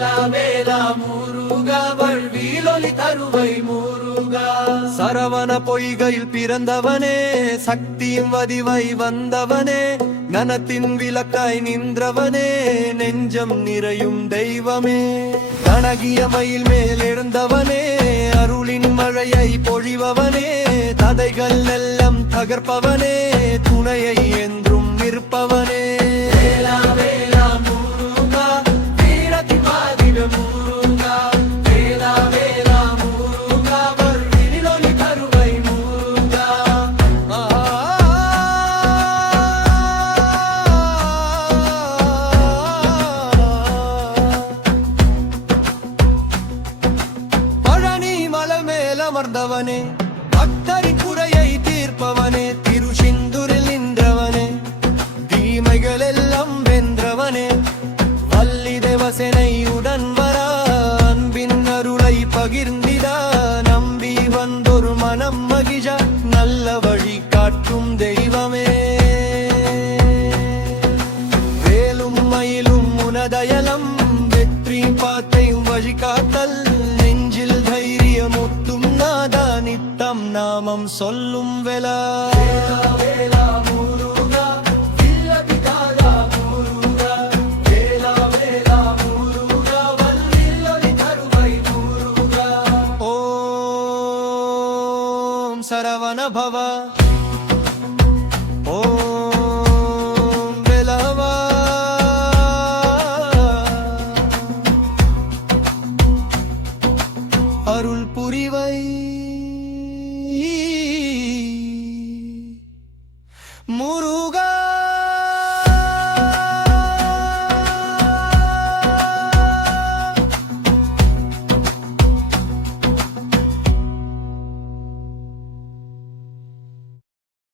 வேலா வேலா முருகா வல்விலொலி தருவை முருகா. சரவண பொய்கையில் பிறந்தவனே, சக்தியும் வடிவை வந்தவனே, ஞானத்தின் விளக்காய் நின்றவனே, நெஞ்சம் நிறையும் தெய்வமே. கனகிய மயில் மேல் எழுந்தவனே, அருளின் மழையை பொழிபவனே, தடைகள் எல்லாம் தகர்ப்பவனே, துணையை என்றும் நிற்பவனே. வேலா வேலா முருகா வீரத்தின் மாதிட முருகா. வேலா வேலா முருகா வல்விலொலி தருவை முருகா. பழனி மலை மேல் அமர்ந்தவனே, பக்தரின் குறையை தீர்ப்பவனே, திருசிந்தூரில் நின்றவனே, தீமைகள் எல்லாம் வென்றவனே, வள்ளி தேவசேனையுடன் வர அன்பின் அருளை பகிர்ந்திடா, நம்பி வந்தொரு மனம் மகிழ நல்ல வழி காட்டும் தெய்வமே. வேலும் மயிலும் உனதயலம், வெற்றி பாத்தையும் வழிகாட்டல், நெஞ்சில் தைரியமுத்தும் நாதா, நித்தம் நாமம் சொல்லும் வேலா